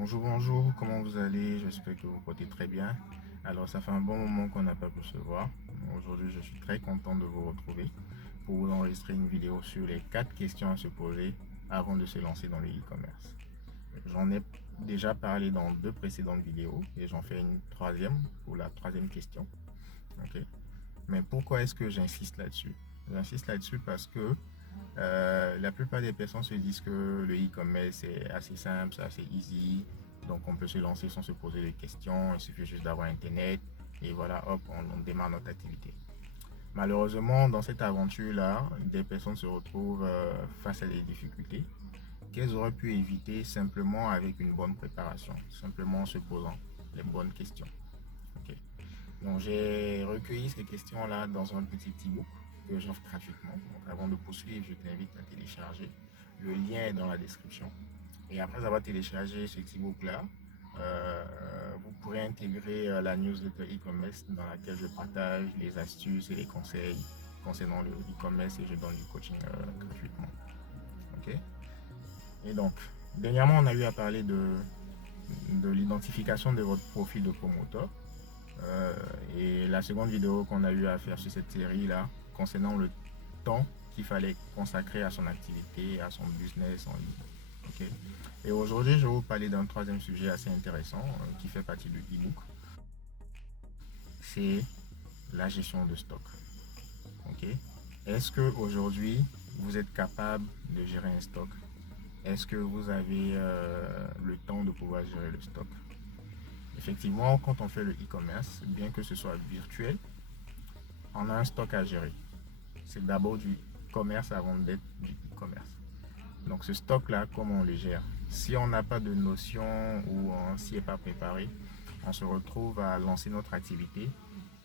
Bonjour, comment vous allez? J'espère que vous portez très bien. Alors, ça fait un bon moment qu'on n'a pas pu se voir. Aujourd'hui, je suis très content de vous retrouver pour vous enregistrer une vidéo sur les 4 questions à se poser avant de se lancer dans le e-commerce. J'en ai déjà parlé dans 2 précédentes vidéos et j'en fais une troisième pour la troisième question. Ok. Mais pourquoi est-ce que j'insiste là-dessus? J'insiste là-dessus parce que la plupart des personnes se disent que le e-commerce est assez simple, c'est assez easy, donc on peut se lancer sans se poser de questions, il suffit juste d'avoir Internet et voilà, hop, on démarre notre activité. Malheureusement, dans cette aventure-là, des personnes se retrouvent face à des difficultés qu'elles auraient pu éviter simplement avec une bonne préparation, simplement en se posant les bonnes questions. Ok. Donc j'ai recueilli ces questions-là dans un petit e-book que j'offre gratuitement. Donc avant de poursuivre, je t'invite à télécharger. Le lien est dans la description. Et après avoir téléchargé ce e-book-là, vous pourrez intégrer la newsletter e-commerce dans laquelle je partage les astuces et les conseils concernant le e-commerce et je donne du coaching gratuitement. Ok. Et donc, dernièrement, on a eu à parler de l'identification de votre profil de promoteur. Euh, et la seconde vidéo qu'on a eu à faire sur cette série-là, concernant le temps qu'il fallait consacrer à son activité, à son business en ligne. Ok. Et aujourd'hui, je vais vous parler d'un troisième sujet assez intéressant qui fait partie du e-book. C'est la gestion de stock. Ok. Est-ce que aujourd'hui vous êtes capable de gérer un stock? Est-ce que vous avez le temps de pouvoir gérer le stock? Effectivement, quand on fait le e-commerce, bien que ce soit virtuel, on a un stock à gérer. C'est d'abord du commerce avant d'être du e-commerce. Donc ce stock-là, comment on le gère? Si on n'a pas de notion ou on s'y est pas préparé, on se retrouve à lancer notre activité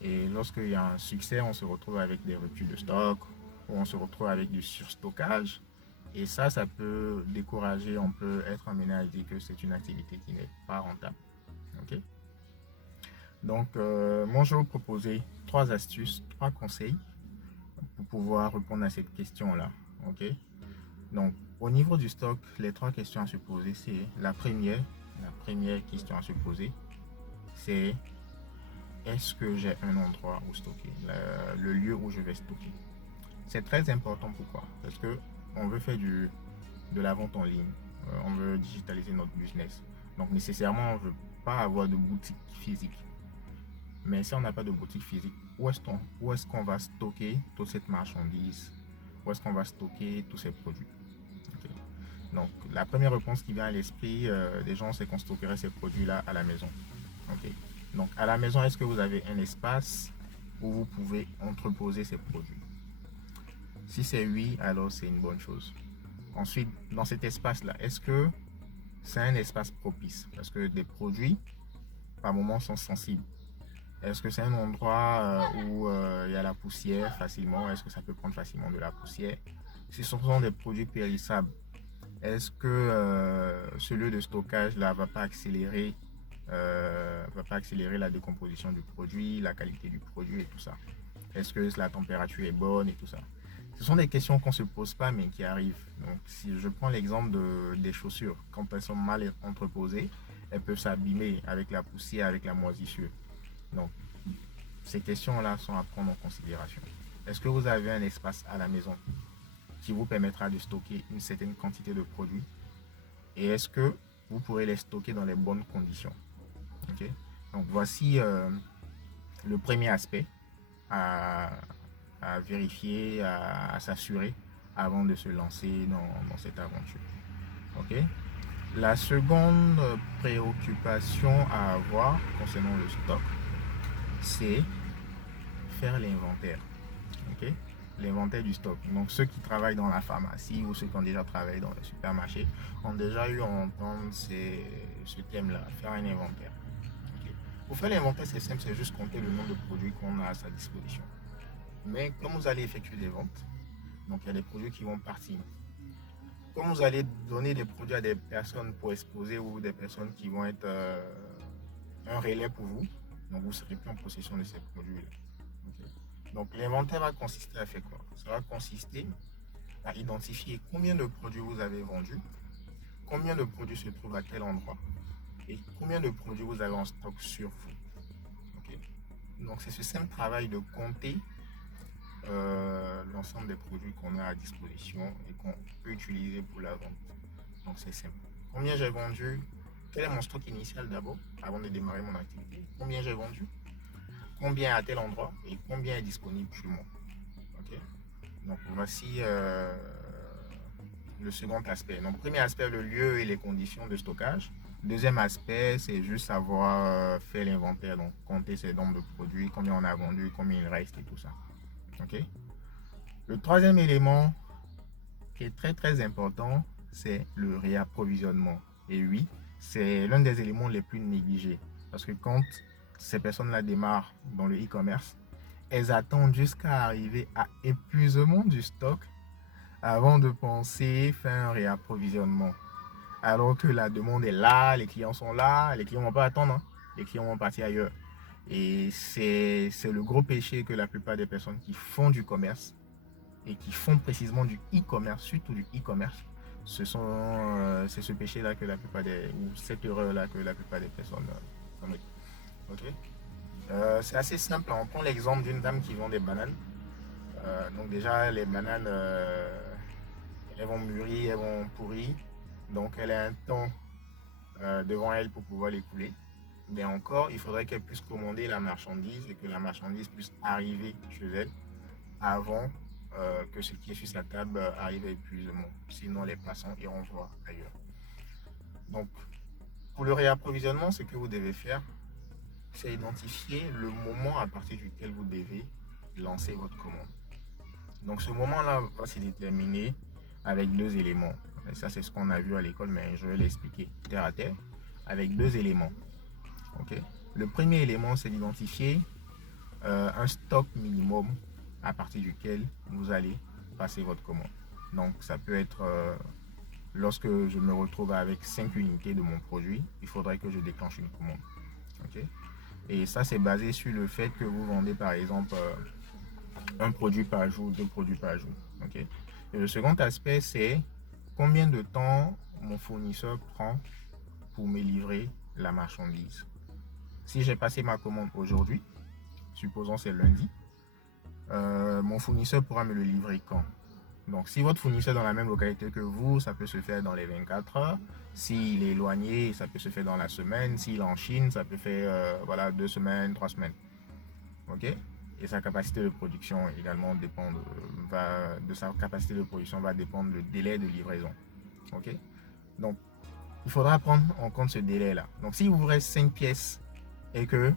et lorsqu'il y a un succès, on se retrouve avec des ruptures de stock ou on se retrouve avec du surstockage. Et ça peut décourager, on peut être amené à dire que c'est une activité qui n'est pas rentable. Ok. Donc, moi, je vais vous proposer 3 astuces, 3 conseils pour pouvoir répondre à cette question-là. Ok. Donc, au niveau du stock, les 3 questions à se poser, c'est la première question à se poser, c'est est-ce que j'ai un endroit où stocker, le lieu où je vais stocker. C'est très important. Pourquoi? Parce que on veut faire de la vente en ligne, on veut digitaliser notre business. Donc, nécessairement, on ne veut pas avoir de boutique physique. Mais si on n'a pas de boutique physique, où est-ce qu'on va stocker toute cette marchandise? Où est-ce qu'on va stocker tous ces produits? Ok. Donc, la première réponse qui vient à l'esprit des gens, c'est qu'on stockerait ces produits-là à la maison. Ok. Donc, à la maison, est-ce que vous avez un espace où vous pouvez entreposer ces produits? Si c'est oui, alors c'est une bonne chose. Ensuite, dans cet espace-là, est-ce que c'est un espace propice? Parce que des produits, par moments, sont sensibles. Est-ce que c'est un endroit où il y a la poussière facilement? Est-ce que ça peut prendre facilement de la poussière? Si ce sont des produits périssables, est-ce que ce lieu de stockage là va pas accélérer la décomposition du produit, la qualité du produit et tout ça? Est-ce que la température est bonne et tout ça? Ce sont des questions qu'on ne se pose pas mais qui arrivent. Donc si je prends l'exemple des chaussures, quand elles sont mal entreposées, elles peuvent s'abîmer avec la poussière, avec la moisissure. Donc ces questions-là sont à prendre en considération. Est-ce que vous avez un espace à la maison qui vous permettra de stocker une certaine quantité de produits? Et est-ce que vous pourrez les stocker dans les bonnes conditions? Ok. Donc voici le premier aspect à, à vérifier, à s'assurer avant de se lancer dans cette aventure. Ok. La seconde préoccupation à avoir concernant le stock, c'est faire l'inventaire. Ok. L'inventaire du stock. Donc ceux qui travaillent dans la pharmacie ou ceux qui ont déjà travaillé dans les supermarchés ont déjà eu à entendre ce thème-là, faire un inventaire. Ok. Pour faire l'inventaire, c'est simple, c'est juste compter le nombre de produits qu'on a à sa disposition. Mais comme vous allez effectuer des ventes, donc il y a des produits qui vont partir. Comme vous allez donner des produits à des personnes pour exposer ou des personnes qui vont être un relais pour vous, donc vous ne serez plus en possession de ces produits-là. Okay. Donc l'inventaire va consister à faire quoi? Ça va consister à identifier combien de produits vous avez vendus, combien de produits se trouvent à quel endroit. et combien de produits vous avez en stock sur vous. Okay. Donc c'est ce simple travail de compter l'ensemble des produits qu'on a à disposition et qu'on peut utiliser pour la vente. Donc c'est simple. Combien j'ai vendu? Quel est mon stock initial d'abord, avant de démarrer mon activité? Combien j'ai vendu? Combien à tel endroit? Et combien est disponible chez moi? Okay. Donc voici le second aspect. Donc premier aspect, le lieu et les conditions de stockage. Deuxième aspect, c'est juste savoir faire l'inventaire, donc compter ses nombres de produits, combien on a vendu, combien il reste et tout ça. Ok. Le troisième élément qui est très important, c'est le réapprovisionnement. Et oui, c'est l'un des éléments les plus négligés. Parce que quand ces personnes-là démarrent dans le e-commerce, elles attendent jusqu'à arriver à épuisement du stock avant de penser faire un réapprovisionnement. Alors que la demande est là, les clients sont là, les clients ne vont pas attendre, hein. Les clients vont partir ailleurs. Et c'est le gros péché que la plupart des personnes qui font du commerce et qui font précisément du e-commerce, surtout du e-commerce, c'est ce péché-là que la plupart ou cette erreur-là que la plupart des personnes commettent. Okay. C'est assez simple. On prend l'exemple d'une dame qui vend des bananes. Donc déjà, les bananes, elles vont mûrir, elles vont pourrir. Donc elle a un temps devant elle pour pouvoir les couler. Mais encore, il faudrait qu'elle puisse commander la marchandise et que la marchandise puisse arriver chez elle avant que ce qui est sur sa table arrive à épuisement. Sinon, les passants iront voir ailleurs. Donc, pour le réapprovisionnement, ce que vous devez faire, c'est identifier le moment à partir duquel vous devez lancer votre commande. Donc, ce moment-là va se déterminer avec deux éléments. Et ça, c'est ce qu'on a vu à l'école, mais je vais l'expliquer terre à terre avec deux éléments. Okay. Le premier élément, c'est d'identifier un stock minimum à partir duquel vous allez passer votre commande. Donc ça peut être lorsque je me retrouve avec 5 unités de mon produit, il faudrait que je déclenche une commande. Okay. Et ça, c'est basé sur le fait que vous vendez par exemple un produit par jour, deux produits par jour. Okay. Et le second aspect, c'est combien de temps mon fournisseur prend pour me livrer la marchandise. Si j'ai passé ma commande aujourd'hui, supposons c'est lundi, mon fournisseur pourra me le livrer quand? Donc si votre fournisseur est dans la même localité que vous, ça peut se faire dans les 24 heures. S'il est éloigné, ça peut se faire dans la semaine. S'il est en Chine, ça peut faire voilà, 2 semaines, 3 semaines. Ok. Et sa capacité de production également dépend de sa capacité de production va dépendre le délai de livraison. Ok. Donc il faudra prendre en compte ce délai là. Donc si vous reste 5 pièces et que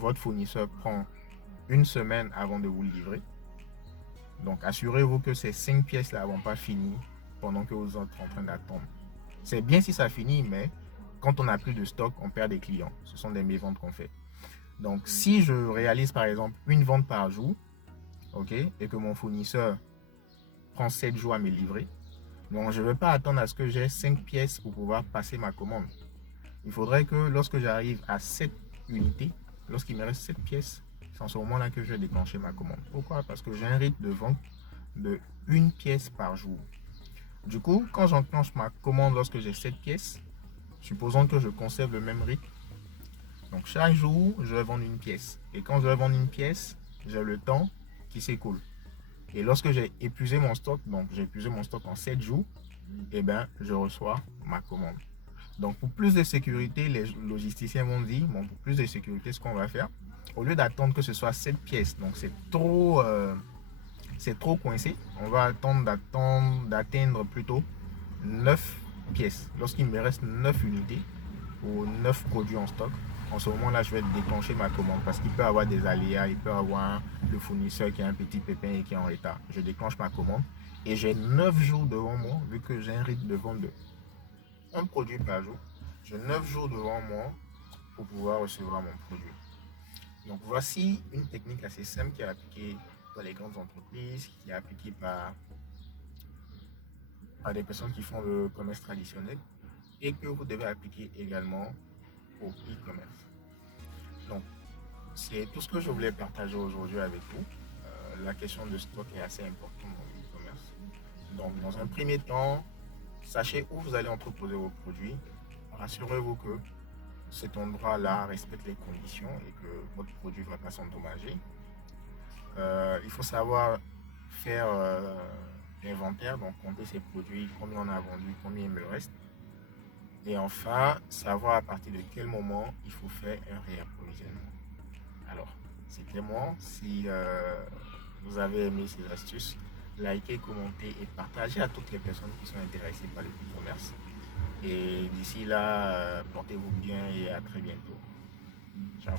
votre fournisseur prend une semaine avant de vous le livrer, donc assurez-vous que ces 5 pièces là vont pas finir pendant que vous êtes en train d'attendre. C'est bien si ça finit, mais quand on n'a plus de stock, on perd des clients. Ce sont des méventes qu'on fait. Donc si je réalise par exemple une vente par jour, ok, et que mon fournisseur prend 7 jours à me livrer, donc je ne vais pas attendre à ce que j'ai 5 pièces pour pouvoir passer ma commande. Il faudrait que lorsque j'arrive à 7 unités, lorsqu'il me reste 7 pièces, c'est en ce moment-là que je vais déclencher ma commande. Pourquoi? Parce que j'ai un rythme de vente de une pièce par jour. Du coup, quand j'enclenche ma commande lorsque j'ai 7 pièces, supposons que je conserve le même rythme. Donc chaque jour, je vais vendre une pièce. Et quand je vais vendre une pièce, j'ai le temps qui s'écoule. Et lorsque j'ai épuisé mon stock, donc j'ai épuisé mon stock en 7 jours, eh bien, je reçois ma commande. Donc pour plus de sécurité, les logisticiens vont dire, bon, pour plus de sécurité, ce qu'on va faire, au lieu d'attendre que ce soit 7 pièces, donc c'est trop coincé, on va d'atteindre plutôt 9 pièces. Lorsqu'il me reste 9 unités ou 9 produits en stock, en ce moment-là, je vais déclencher ma commande parce qu'il peut y avoir des aléas, il peut y avoir le fournisseur qui a un petit pépin et qui est en retard. Je déclenche ma commande et j'ai 9 jours devant moi, vu que j'ai un rythme de vente de un produit par jour. J'ai 9 jours devant moi pour pouvoir recevoir mon produit. Donc voici une technique assez simple qui est appliquée dans les grandes entreprises, qui est appliquée par des personnes qui font le commerce traditionnel et que vous devez appliquer également au e-commerce. Donc c'est tout ce que je voulais partager aujourd'hui avec vous. La question de stock est assez importante dans le e-commerce. Donc dans un premier temps, sachez où vous allez entreposer vos produits rassurez-vous que cet endroit-là respecte les conditions et que votre produit ne va pas s'endommager. Il faut savoir faire l'inventaire, donc compter ses produits, combien on a vendu, combien il me reste. Et enfin, savoir à partir de quel moment il faut faire un réapprovisionnement. Alors, c'était moi. Si vous avez aimé ces astuces, likez, commentez et partagez à toutes les personnes qui sont intéressées par le e-commerce. Et d'ici là, portez-vous bien et à très bientôt. Ciao.